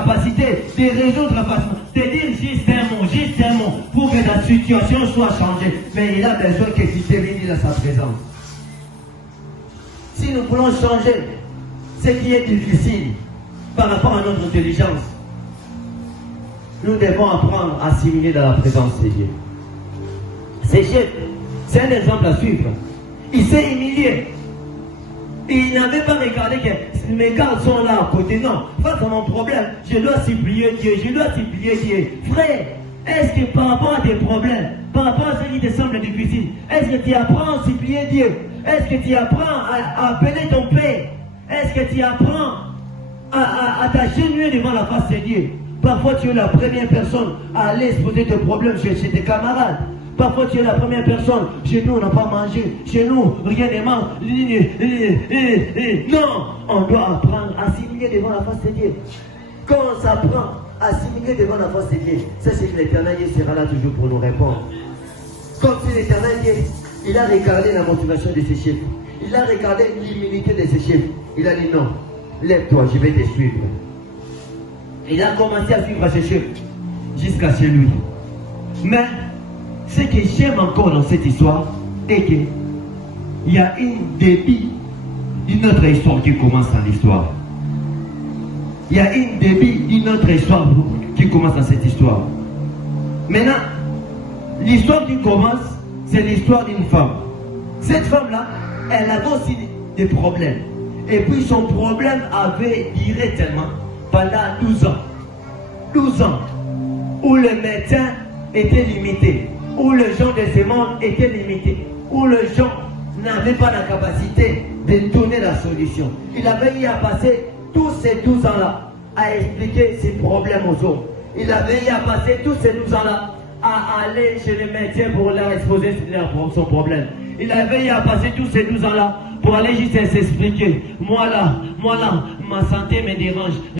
capacité de résoudre facilement, de dire juste un mot, pour que la situation soit changée. Mais il a besoin que tu t'élimines dans sa présence. Si nous voulons changer ce qui est difficile par rapport à notre intelligence, nous devons apprendre à assimiler dans la présence de Dieu. C'est un exemple à suivre. Il s'est humilié. Il n'avait pas regardé que mes gardes sont là à côté. Non, face à mon problème, je dois supplier Dieu, Frère, est-ce que par rapport à tes problèmes, par rapport à ce qui te semble difficile, est-ce que tu apprends à supplier Dieu? Est-ce que tu apprends à appeler ton Père? Est-ce que tu apprends à t'agenouiller devant la face de Dieu? Parfois tu es la première personne à aller exposer tes problèmes chez tes camarades. Parfois tu es la première personne. Chez nous on n'a pas mangé. Chez nous rien ne mange. Non, on doit apprendre à assimiler devant la face de Dieu. Quand on s'apprend à assimiler devant la face de Dieu, c'est que l'Éternel Dieu sera là toujours pour nous répondre. Comme si l'Éternel Dieu, il a regardé la motivation de ses chefs. Il a regardé l'humilité de ses chefs. Il a dit non, lève-toi, je vais te suivre. Il a commencé à suivre ses chefs jusqu'à chez lui. Mais ce que j'aime encore dans cette histoire est qu'il y a une autre histoire qui commence dans l'histoire. Il y a une autre histoire qui commence dans cette histoire. Maintenant, l'histoire qui commence, c'est l'histoire d'une femme. Cette femme-là, elle avait aussi des problèmes. Et puis son problème avait duré tellement pendant 12 ans. 12 ans où le médecin était limité, où le gens de ce monde était limité, où les gens n'avaient pas la capacité de donner la solution. Il avait eu à passer tous ces 12 ans-là à expliquer ses problèmes aux autres. Il avait eu à passer tous ces 12 ans-là à aller chez les médecins pour leur exposer son problème. Il avait eu à passer tous ces 12 ans-là pour aller juste s'expliquer. Moi là, ma santé me dérange.